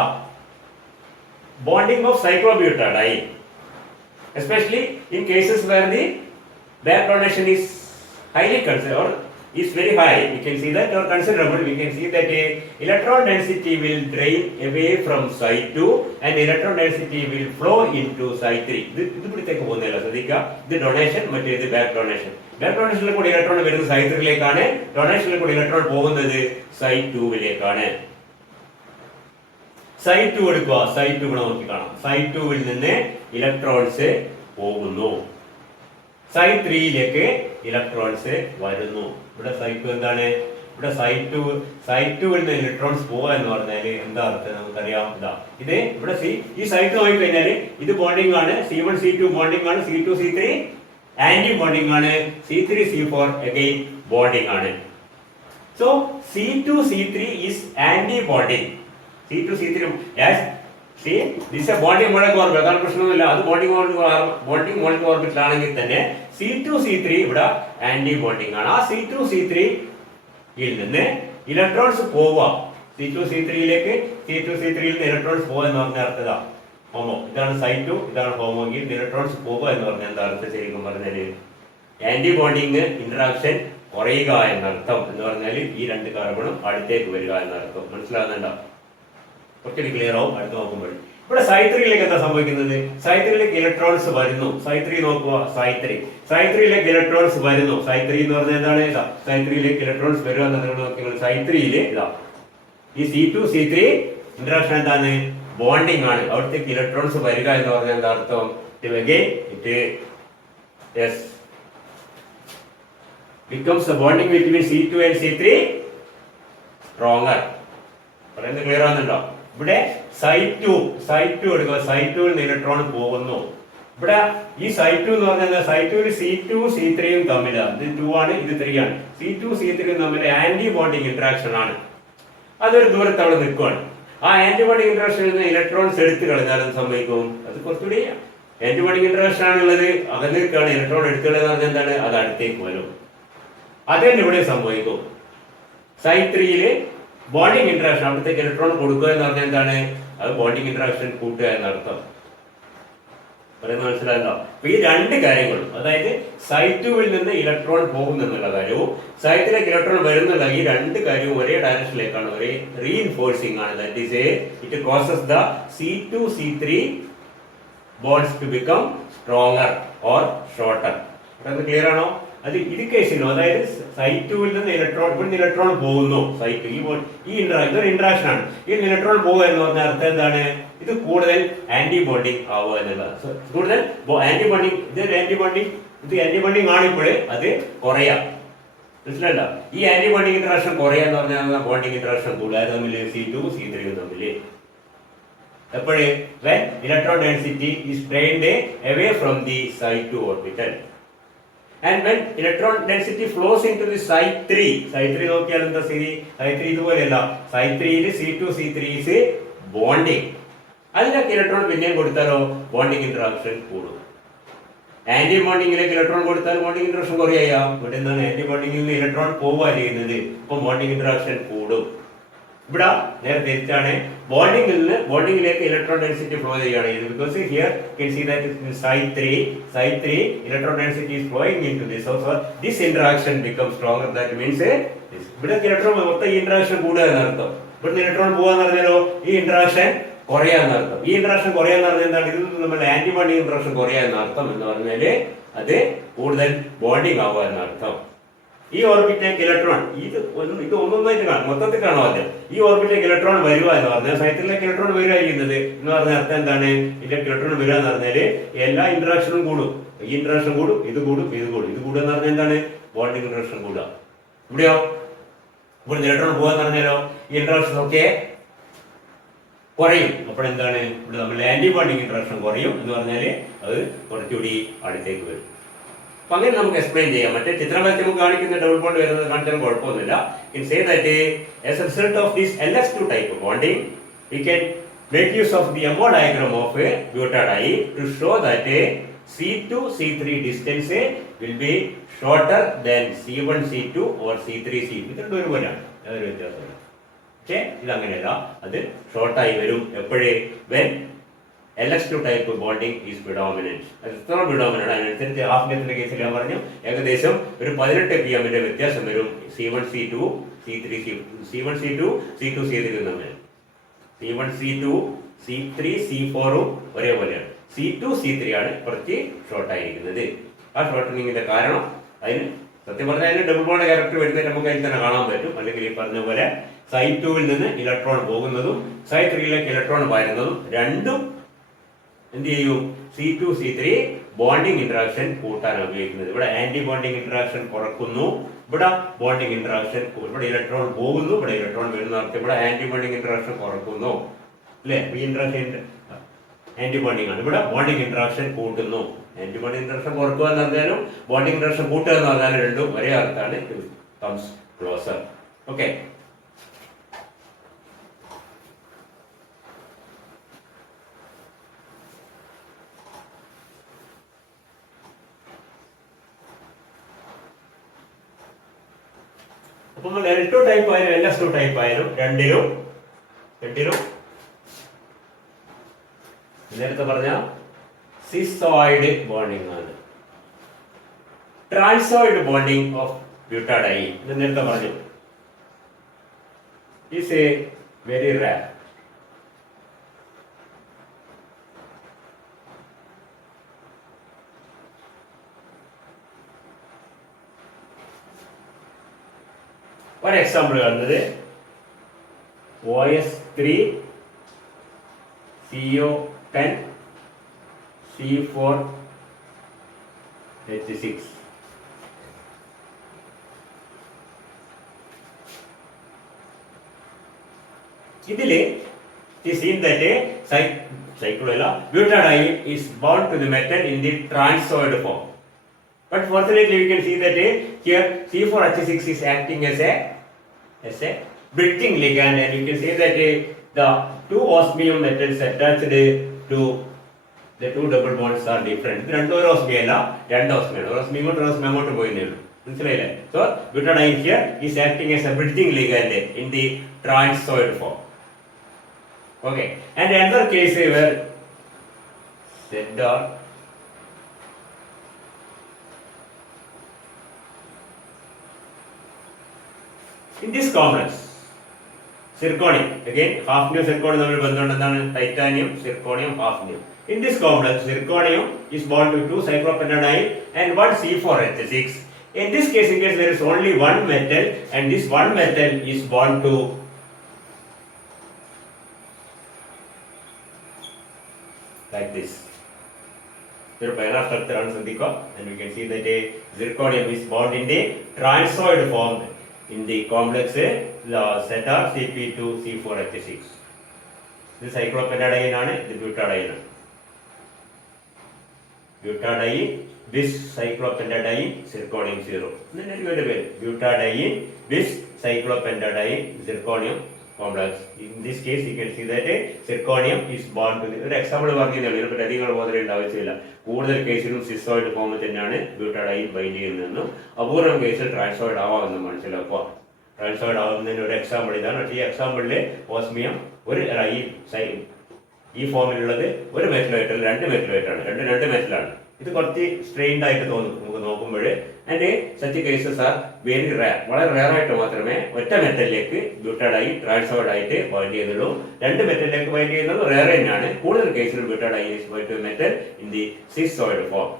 bonding of cyclobutadiene, especially in cases where the back donation is highly considered or is very high, we can see that, or considerable, we can see that electron density will drain away from site 2 and electron density will flow into site 3. ഇത് ഇവിടത്തേക്ക് പോകുന്നില്ല, ശ്രദ്ധിക്കുക. ഇത് donation, മറ്റേത് back donation. Back ഡൊണേഷനിൽ കൂടി electron വരുന്നത് site 3ലേക്കാണ്, ഡൊണേഷനിൽ കൂടി electron പോകുന്നത് സൈറ്റ് 2ലേക്കാണ്. സൈറ്റ് 2 എടുക്കുക, സൈറ്റ് 2 ഇവിടെ നോക്കി കാണാം. സൈറ്റ് 2 നിന്ന് ഇലക്ട്രോൺസ് പോകുന്നു, സൈറ്റ് 3ലേക്ക് ഇലക്ട്രോൺസ് വരുന്നു. ഇവിടെ സൈറ്റ് 2 എന്താണ്? ഇവിടെ സൈറ്റ് 2 നിന്ന് ഇലക്ട്രോൺസ് പോവുക എന്ന് പറഞ്ഞാൽ എന്താ അർത്ഥം നമുക്കറിയാം. ഇതാ ഇത് ഇവിടെ ഈ സൈറ്റ് നോക്കി കഴിഞ്ഞാൽ ഇത് ബോണ്ടിങ് ആണ്, C1 C2 ബോണ്ടിങ് ആണ്, C2 C3 ആന്റി ബോണ്ടിങ് ആണ്, C3 C4 അഗൈൻ ബോണ്ടിങ് ആണ്. So C2 C3 is anti bonding. C2 C3 See, this is a bonding molecular orbit. അതാണ് പ്രശ്നമൊന്നുമില്ല. അത് ബോണ്ടിങ് മോളിക്യൂലർ ഓർബിറ്റൽ ആണെങ്കിൽ തന്നെ C2 C3 ഇവിടെ anti bonding ആണ്. ആ C2 C3 യിൽ നിന്ന് ഇലക്ട്രോൺസ് പോവുക, C2 C3യിലേക്ക് C2 C3യിൽ നിന്ന് ഇലക്ട്രോൺസ് പോവുക എന്ന് പറഞ്ഞ അർത്ഥം ഇതാ ഹോമോ. ഇതാണ് സൈറ്റ് 2, ഇതാണ് ഹോമോ. ഈ ഇലക്ട്രോൺസ് പോവുക എന്ന് പറഞ്ഞാൽ എന്താ അർത്ഥം? ശരിക്കും പറഞ്ഞാല് ആന്റി ബോണ്ടിങ് ഇന്ററാക്ഷൻ കുറയുക എന്നർത്ഥം. എന്ന് പറഞ്ഞാൽ ഈ രണ്ട് കാർബണും അടുത്തേക്ക് വരിക എന്നർത്ഥം. മനസ്സിലാകുന്നുണ്ടോ? കുറച്ചുകൂടി ക്ലിയർ ആവും അടുത്ത് നോക്കുമ്പോൾ. ഇവിടെ സൈറ്റ് 3യിലേക്ക് എന്താ സംഭവിക്കുന്നത്? സൈറ്റ് 3യിലേക്ക് ഇലക്ട്രോൺസ് വരുന്നു. സൈറ്റ് 3 നോക്കുക, സൈറ്റ് 3യിലേക്ക് ഇലക്ട്രോൺസ് വരുന്നു. സൈറ്റ് 3 എന്ന് പറഞ്ഞാൽ എന്താണ്? ഇതാ സൈറ്റ് 3യിലേക്ക് ഇലക്ട്രോൺസ് വരിക എന്നതാണ് നോക്കിയാൽ സൈറ്റ് 3യില് ഇതാ ഈ C2 C3 ഇന്ററാക്ഷൻ എന്താണ്? ബോണ്ടിങ് ആണ്. അവിടത്തേക്ക് ഇലക്ട്രോൺസ് വരിക എന്ന് പറഞ്ഞാൽ എന്താ അർത്ഥം? becomes the bonding between C2 and C3 stronger. പറയുന്നത് ക്ലിയർ ആകുന്നുണ്ടോ? ഇവിടെ സൈറ്റ് 2 എടുക്കുക, സൈറ്റ് 2ൽ നിന്ന് ഇലക്ട്രോൺ പോകുന്നു. ഇവിടെ ഈ സൈറ്റ് 2 എന്ന് പറഞ്ഞാൽ സൈറ്റ് 2ൽ C2 C3യും തമ്മിലാണ്, ഇത് 2 ആണ്, ഇത് 3 ആണ്. C2 C3യും തമ്മിൽ ആന്റി ബോണ്ടിങ് ഇന്ററാക്ഷൻ ആണ്. അതൊരു ദൂരത്ത് അവിടെ നിൽക്കുകയാണ്. ആ ആന്റി ബോണ്ടിങ് ഇന്ററാക്ഷനിൽ നിന്ന് ഇലക്ട്രോൺസ് എടുത്തു കളഞ്ഞാൽ എന്ത് സംഭവിക്കും? അത് കുറച്ചുകൂടി ആന്റി ബോണ്ടിങ് ഇന്ററാക്ഷൻ ആണുള്ളത്, അകലേക്കാണ് ഇലക്ട്രോൺ എടുത്തു കളയുക എന്ന് പറഞ്ഞാൽ എന്താണ്? അത് അടുത്തേക്ക് വരും. അതന്നെ ഇവിടെ സംഭവിക്കും. സൈറ്റ് 3യില് ബോണ്ടിങ് ഇന്ററാക്ഷൻ, അവിടത്തേക്ക് ഇലക്ട്രോൺ കൊടുക്കുക എന്ന് പറഞ്ഞാൽ എന്താണ്? അത് ബോണ്ടിങ് ഇന്ററാക്ഷൻ കൂട്ടുക എന്നർത്ഥം. പറയുന്നത് മനസ്സിലായല്ലോ? അപ്പൊ ഈ രണ്ട് കാര്യങ്ങളും, അതായത് സൈറ്റ് 2ൽ നിന്ന് ഇലക്ട്രോൺ പോകുന്നുള്ള കാര്യവും സൈറ്റിലേക്ക് ഇലക്ട്രോൺ വരുന്നുള്ള ഈ രണ്ട് കാര്യവും ഒരേ ഡയറക്ഷനിലേക്കാണ്, ഒരേ റീഇൻഫോഴ്സിംഗ് ആണ്. That is it causes the C2 C3 bonds to become stronger or shorter. പറയുന്നത് ക്ലിയർ ആണോ? അത് ഇത് കേസിനോ, അതായത് സൈറ്റ് 2ൽ നിന്ന് ഇവിടുന്ന് ഇലക്ട്രോൺ പോകുന്നു. സൈറ്റ് ഇതൊരു ഇന്ററാക്ഷൻ ആണ്. ഈ ഇലക്ട്രോൺ പോകുക എന്ന് പറഞ്ഞ അർത്ഥം എന്താണ്? ഇത് കൂടുതൽ ആന്റി ബോണ്ടിങ് ആവുക എന്നുള്ളത്. കൂടുതൽ ആന്റി ബോണ്ടിങ്, ഇത് ആന്റി ബോണ്ടിങ് ആണിപ്പോൾ അത് കുറയാം. മനസ്സിലല്ല? ഈ ആന്റി ബോണ്ടിങ് ഇന്ററാക്ഷൻ കുറയാന്ന് പറഞ്ഞാൽ ബോണ്ടിങ് ഇന്ററാക്ഷൻ കൂടുതൽ തമ്മിൽ C2 C3 തമ്മിൽ എപ്പോഴേ when electron density is strained away from the site 2 orbital. And when electron density flows into the site 3 നോക്കിയാൽ എന്താ സ്ഥിതി? സൈറ്റ് 3 ഇതുപോലെയല്ല. സൈറ്റ് 3ൽ C2 C3 is bonding. അതിലൊക്കെ ഇലക്ട്രോൺ പിന്നെയും കൊടുത്താലോ ബോണ്ടിങ് ഇന്ററാക്ഷൻ കൂടും. ആന്റി ബോണ്ടിങ്ങിലേക്ക് ഇലക്ട്രോൺ കൊടുത്താൽ ബോണ്ടിങ് ഇന്ററാക്ഷൻ കുറയാ. ഇവിടെ എന്താണ്? ആന്റി ബോണ്ടിങ്ങിൽ നിന്ന് ഇലക്ട്രോൺ പോവുക ചെയ്യുന്നത്, ഇപ്പൊ ബോണ്ടിങ് ഇന്ററാക്ഷൻ കൂടും. ഇവിടെ നേരെ തിരിച്ചാണ്, ബോണ്ടിങ്ങിലേക്ക് ഇലക്ട്രോൺ ഡെൻസിറ്റി ഫ്ലോ ചെയ്യുകയാണ്. Because here can see that in site 3 electron density is flowing into this, so this interaction becomes stronger. That means this ഇവിടെ ഇലക്ട്രോൺ മൊത്തം ഈ ഇന്ററാക്ഷൻ കൂടുക എന്നർത്ഥം. ഇവിടുന്ന് ഇലക്ട്രോൺ പോവാന്ന് പറഞ്ഞാലോ ഈ ഇന്ററാക്ഷൻ കുറയാ എന്നർത്ഥം. ഈ ഇന്ററാക്ഷൻ കുറയാന്ന് പറഞ്ഞാൽ എന്താണ്? ഇത് നമ്മുടെ ആന്റി ബോണ്ടിങ് ഇന്ററാക്ഷൻ കുറയാ എന്നർത്ഥം. എന്ന് പറഞ്ഞാല് അത് കൂടുതൽ ബോണ്ടിങ് ആവുക എന്നർത്ഥം. ഈ ഓർബിറ്റിലേക്ക് ഇലക്ട്രോൺ ഒന്നൊന്നായിട്ട് കാണും, മൊത്തത്തിൽ കാണും ആദ്യം. ഈ ഓർബിറ്റിലേക്ക് ഇലക്ട്രോൺ വരിക എന്ന് പറഞ്ഞാൽ സൈറ്റിലേക്ക് ഇലക്ട്രോൺ വരിക ചെയ്യുന്നത് എന്ന് പറഞ്ഞ അർത്ഥം എന്താണ്? ഇതിലേക്ക് ഇലക്ട്രോൺ വരിക എന്ന് പറഞ്ഞാല് എല്ലാ ഇന്ററാക്ഷനും കൂടും. ഈ ഇന്ററാക്ഷൻ കൂടും, ഇത് കൂടും എന്ന് പറഞ്ഞാൽ എന്താണ്? ബോണ്ടിങ് ഇന്ററാക്ഷൻ കൂടുക. ഇവിടെയോ ഇവിടെ ഇലക്ട്രോൺ പോകാന്ന് പറഞ്ഞാലോ ഈ ഇന്ററാക്ഷൻ ഒക്കെ കുറയും. അപ്പോഴെന്താണ്? ഇവിടെ നമ്മൾ ആന്റി ബോണ്ടിങ് ഇന്ററാക്ഷൻ കുറയും എന്ന് പറഞ്ഞാല് അത് കുറച്ചുകൂടി അടുത്തേക്ക് വരും. അപ്പൊ അങ്ങനെ നമുക്ക് എക്സ്പ്ലെയിൻ ചെയ്യാം. മറ്റേ ചിത്രത്തിൽ നമുക്ക് കാണിക്കുന്ന ഡബിൾ ബോണ്ട് വരുന്നത് കാണിച്ചാലും കുഴപ്പമൊന്നുമില്ല. In say that as a result of this LS2 type of bonding, we can make use of the MO diagram of a butadiene to show that a C2 C3 distance will be shorter than C1 C2 or C3 C2. ഇത് ഒരുപോലെയാണ്, യാതൊരു വ്യത്യാസമില്ല. പക്ഷേ ഇതങ്ങനെയല്ല, അത് ഷോർട്ടായി വരും എപ്പോഴേ when LS2 type bonding is predominant. എത്ര predominant അതിനനുസരിച്ച് ഹാഫ് നെറ്റിന്റെ കേസിൽ ഞാൻ പറഞ്ഞു ഏകദേശം ഒരു 18 pm വ്യത്യാസം വരും C1 C2 C3 C1 C2 C2 C3 തമ്മിൽ. C1 C2 C3 C4 ഒരേപോലെയാണ്. C2 C3 ആണ് കുറച്ച് ഷോർട്ട് ആയിരിക്കുന്നത്. ആ ഷോർട്ടനിങ്ങിന്റെ കാരണം അതിന് സത്യം പറഞ്ഞാൽ അതിന് ഡബിൾ ബോണ്ട് ക്യാരക്ടർ വരുന്നത് നമുക്ക് അതിൽ തന്നെ കാണാൻ പറ്റും. അല്ലെങ്കിൽ ഈ പറഞ്ഞ പോലെ Psi2 ൽ നിന്ന് ഇലക്ട്രോൺ പോകുന്നതും Psi3 ലേക്ക് ഇലക്ട്രോൺ വരുന്നതും രണ്ടും എന്ത് ചെയ്യും? C2 C3 ബോണ്ടിങ് ഇന്ററാക്ഷൻ കൂട്ടാനാണ് ഉപയോഗിക്കുന്നത്. ഇവിടെ ആന്റി ബോണ്ടിങ് ഇന്ററാക്ഷൻ കുറക്കുന്നു, ഇവിടെ ബോണ്ടിങ് ഇന്ററാക്ഷൻ, ഇവിടെ ഇലക്ട്രോൺ പോകുന്നു, ഇവിടെ ഇലക്ട്രോൺ വരുന്ന അർത്ഥം ഇവിടെ ആന്റി ബോണ്ടിങ് ഇന്ററാക്ഷൻ കുറക്കുന്നു അല്ലെ? ഈ ഇന്ററാക്ഷൻ ആന്റി ബോണ്ടിങ് ആണ്, ഇവിടെ ബോണ്ടിങ് ഇന്ററാക്ഷൻ കൂട്ടുന്നു. ആന്റി ബോണ്ടിങ് ഇന്ററാക്ഷൻ കുറക്കുക എന്ന് പറഞ്ഞാലും ബോണ്ടിങ് ഇന്ററാക്ഷൻ കൂട്ടുക എന്ന് പറഞ്ഞാലും രണ്ടും ഒരേ അർത്ഥമാണ്. Comes closer. ഓക്കെ, അപ്പം L2 ടൈപ്പ് ആയാലും LS2 ടൈപ്പ് ആയാലും രണ്ടിലും നേരത്തെ പറഞ്ഞ സിസോയിഡ് ബോണ്ടിങ് ആണ്. ട്രാൻസോയിഡ് ബോണ്ടിങ് ഓഫ് ബ്യൂട്ടാഡൈൻ നേരത്തെ പറഞ്ഞു ഈസ് എ വെരി റയർ. ഒരു എക്സാമ്പിൾ കാണുന്നത് OS3 CO10 C4H6. ഇതില് is seen that a butadiene is bound to the metal in the transoid form. But fortunately, we can see that here C4H6 is acting as a bridging ligand, and you can see that the two osmium metals attached to the two double bonds are different. ഇത് രണ്ടും ഒരു osmium അല്ല, രണ്ട് osmium. ഒരു osmium കൊണ്ട് ഒരു osmium അങ്ങോട്ട് പോയിന്നേ ഉള്ളൂ. മനസ്സിലായില്ലേ? So butadiene here is acting as a bridging ligand in the transoid form. Okay, and another case where ZR in this complex zirconium, again hafnium zirconium തമ്മിൽ ബന്ധമുണ്ട്. എന്താണ്? Titanium zirconium hafnium. In this complex zirconium is bound to two cyclopentadiene and one C4H6. In this case there is only one metal, and this one metal is bound to like this. Here para structure ആണ് ശ്രദ്ധിക്കുക. And we can see that a zirconium is bound in the transoid form in the complex ZR CP2 C4H6. This cyclopentadiene ആണ്, ഇത് butadiene ആണ്. Butadiene, this cyclopentadiene, zirconium 0. Then ഇതിന്റെ പേര് butadiene, this cyclopentadiene, zirconium complex. In this case you can see that zirconium is bound to ഒരു example പറഞ്ഞില്ല, ഇതിനെപ്പറ്റി അധികം ബോധം ആവശ്യമില്ല. കൂടുതൽ കേസിലും സിസോയിഡ് ഫോമിൽ തന്നെയാണ് ബ്യൂട്ടാഡൈൻ ബൈൻഡ് ചെയ്യുന്നതെന്നും അപൂർവം കേസിൽ ട്രാൻസോയിഡ് ആവാമെന്നും മനസ്സിലാക്കുക. ട്രാൻസ്ഫേർഡ് ആവുന്നതിന് ഒരു എക്സാമ്പിൾ ഇതാണ്. പക്ഷേ ഈ എക്സാമ്പിളിൽ ഓസ്മിയം ഈ ഫോമിലുള്ളത് ഒരു മെറ്റലായിട്ടല്ല, രണ്ട് മെറ്റലായിട്ടാണ്. രണ്ട് മെറ്റലാണ്. ഇത് കുറച്ച് സ്ട്രെയിൻഡ് ആയിട്ട് തോന്നും നമുക്ക് നോക്കുമ്പോൾ. And such cases are very rare. വളരെ റയർ ആയിട്ട് മാത്രമേ ഒറ്റ മെറ്റലിലേക്ക് ബ്യൂട്ടാഡൈൻ ട്രാൻസ്ഫേർഡ് ആയിട്ട് ബൈൻഡ് ചെയ്യുന്നുള്ളൂ. രണ്ട് മെറ്റലിലേക്ക് ബൈൻഡ് ചെയ്യുന്നത് റയർ തന്നെയാണ്. കൂടുതൽ കേസിൽ butadiene is bind to metal in the cisoid form.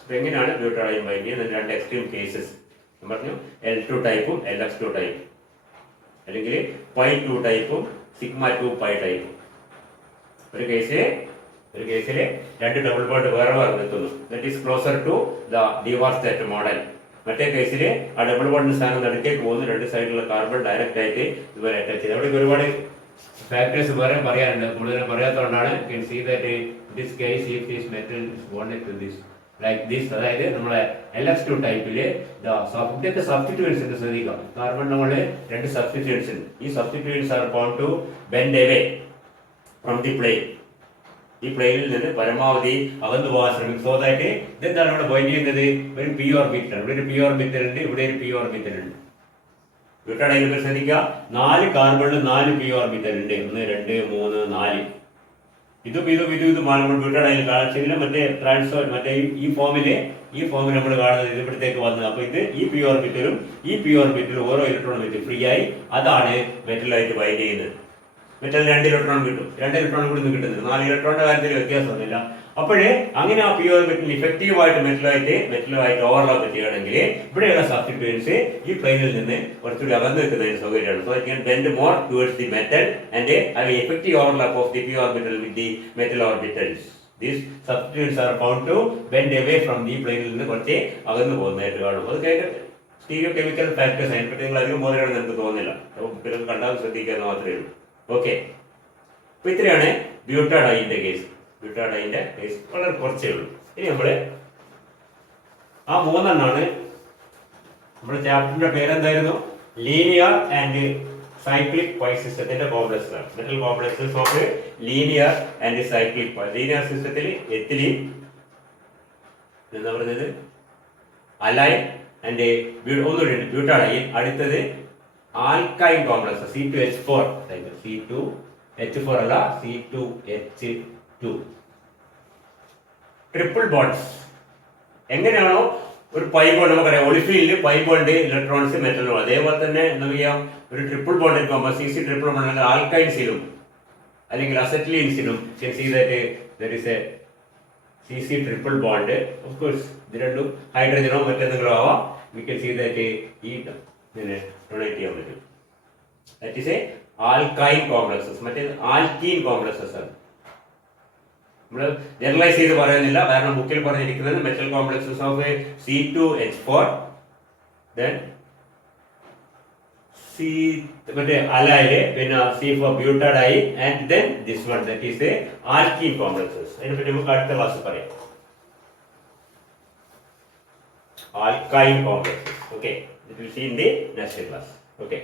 അപ്പൊ എങ്ങനെയാണ് ബ്യൂട്ടാഡൈൻ ബൈൻഡ് ചെയ്യുന്നത്? രണ്ട് എക്സ്ട്രീം കേസസ് പറഞ്ഞു. L2 ടൈപ്പും LS2 ടൈപ്പും, അല്ലെങ്കിൽ π2 ടൈപ്പും σ2 π ടൈപ്പും. ഒരു കേസിൽ രണ്ട് ഡബിൾ ബോണ്ട് വേറെ നിൽക്കുന്നു. That is closer to the Dewar state model. മറ്റേ കേസിൽ ആ ഡബിൾ ബോണ്ടിന്റെ സ്ഥാനം നടുക്കേക്ക് പോകുന്നു. രണ്ട് സൈഡിലുള്ള കാർബൺ ഡയറക്റ്റ് ആയിട്ട് ഇതുപോലെ അറ്റാച്ച് ചെയ്ത്. അവിടെ ഒരുപാട് ഫാക്ടേഴ്സ് വേറെ പറയാനുണ്ട്, കൂടുതലും പറയാത്തതുകൊണ്ടാണ്. You can see that this case if this metal is bonded to this like this. അതായത് നമ്മളെ LS2 ടൈപ്പില് ഇതൊക്കെ സബ്സ്റ്റിറ്റ്യൂൻസ് ഉണ്ട്, ശ്രദ്ധിക്കാം. കാർബൺ നമ്മള് രണ്ട് സബ്സ്റ്റിറ്റ്യൂൻസ് ഉണ്ട്. ഈ substituents are bond to bend away from the plane. ഈ പ്ലെയിനിൽ നിന്ന് പരമാവധി അകന്നു പോകാൻ ശ്രമിക്കും. സോ ദാറ്റ് ഇതെന്താണ് ഇവിടെ പോയിന്റ് ചെയ്യുന്നത്? ഒരു പി ഓർബിറ്റൽ, ഇവിടെ ഒരു പി ഓർബിറ്റൽ ഉണ്ട്, ഇവിടെ ഒരു പി ഓർബിറ്റൽ ഉണ്ട്. ബ്യൂട്ടാഡൈനിൽ ശ്രദ്ധിക്കുക, 4 കാർബണിൽ 4 പി ഓർബിറ്റൽ ഉണ്ട്. 1 2 3 4. ഇതും നമ്മൾ ബ്യൂട്ടാഡൈനിൽ കാണാൻ ശരിയില്ല. മറ്റേ ട്രാൻസ്ഫർ മറ്റേ ഈ ഫോമിൽ നമ്മൾ കാണുന്നത് ഇത് ഇവിടത്തേക്ക് വന്നത്. അപ്പൊ ഇത് ഈ പി ഓർബിറ്റലും ഓരോ ഇലക്ട്രോൺ വെച്ച് ഫ്രീ ആയി. അതാണ് മെറ്റലായിട്ട് ബൈൻഡ് ചെയ്യുന്നത്. മെറ്റൽ 2 ഇലക്ട്രോൺ കിട്ടും. 2 ഇലക്ട്രോൺ കൂടി കിട്ടുന്നത്. 4 ഇലക്ട്രോണിന്റെ കാര്യത്തിൽ വ്യത്യാസമൊന്നുമില്ല. അപ്പോഴേ അങ്ങനെ ആ പി ഓർബിറ്റൽ ഇഫക്റ്റീവായിട്ട് മെറ്റലുമായിട്ട് ഓവർലാപ്പ് ചെയ്യുകയാണെങ്കിൽ ഇവിടെയുള്ള സബ്സ്റ്റിറ്റ്യൂൻസ് ഈ പ്ലെയിനിൽ നിന്ന് കുറച്ചുകൂടി അകന്ന് നിൽക്കുന്നതിന് സൗകര്യമാണ്. So it can bend more towards the metal and have effective overlap of the P orbital with the metal orbitals. These substituents are found to bend away from the plane നിന്ന് കുറച്ച് അകന്നു പോകുന്നതായിട്ട് കാണും. അത് സ്റ്റീരിയോ കെമിക്കൽ ഫാക്ടേഴ്സ് അതിനെപ്പറ്റി നിങ്ങൾ അധികം ബോധമാണെന്ന് എനിക്ക് തോന്നുന്നില്ല. അപ്പോൾ കണ്ടാൽ ശ്രദ്ധിക്കാന്ന് മാത്രമേ ഉള്ളൂ. ഓക്കെ, അപ്പൊ ഇത്രയാണ് ബ്യൂട്ടാഡൈൻ്റെ കേസ്. ബ്യൂട്ടാഡൈൻ്റെ കേസ് വളരെ കുറച്ചേ ഉള്ളൂ. ഇനി നമ്മൾ ആ 3 എണ്ണമാണ് നമ്മുടെ ചാപ്റ്ററിന്റെ പേരെന്തായിരുന്നു? ലീനിയർ ആൻഡ് cyclic pi സിസ്റ്റത്തിന്റെ കോംപ്ലക്സ് ആണ്. Metal complexes of linear and cyclic pi. Linear സിസ്റ്റത്തിൽ എത്തിലീൻ എന്താ പറയുന്നത്? അലൈൻ ആൻഡ് ഒന്നുകൂടി ബ്യൂട്ടാഡൈൻ. അടുത്തത് ആൽക്കൈൻ കോംപ്ലക്സ് C2H4. C2H4 അല്ല, C2H2. Triple bonds. എങ്ങനെയാണോ ഒരു പൈ ബോണ്ട് നമുക്കറിയാം, ഒളിഫിനിൽ പൈ ബോണ്ട് ഇലക്ട്രോൺസ് മെറ്റലും, അതേപോലെ തന്നെ എന്താ പറയുക ഒരു ട്രിപ്പിൾ ബോണ്ട് എടുക്കുമ്പോൾ CC ട്രിപ്പിൾ ബോണ്ട് അല്ലെങ്കിൽ ആൽക്കൈൻസിലും അല്ലെങ്കിൽ അസെറ്റിലീൻസിലും CC triple bond. Of course ഇത് രണ്ടും ഹൈഡ്രജനോ മറ്റെന്തെങ്കിലും ആവാം. വി കൻ സീ ദാറ്റ് ഈ ഡൊണേറ്റ് ചെയ്യാൻ പറ്റും. That is A alkyne complexes. മറ്റേ ആൽക്കീൻ കോംപ്ലക്സസ് ആണ്. നമ്മൾ ജനറലൈസ് ചെയ്ത് പറയുന്നില്ല, കാരണം ബുക്കിൽ പറഞ്ഞിരിക്കുന്നത് metal complexes of C2H4, then മറ്റേ അലൈന്, പിന്നെ C for butadiene, and then this one that is a alkene complexes. അതിനെപ്പറ്റി നമുക്ക് അടുത്ത ക്ലാസ്സിൽ പറയാം. Alkyne complexes. Okay, it will see in the next class. Okay.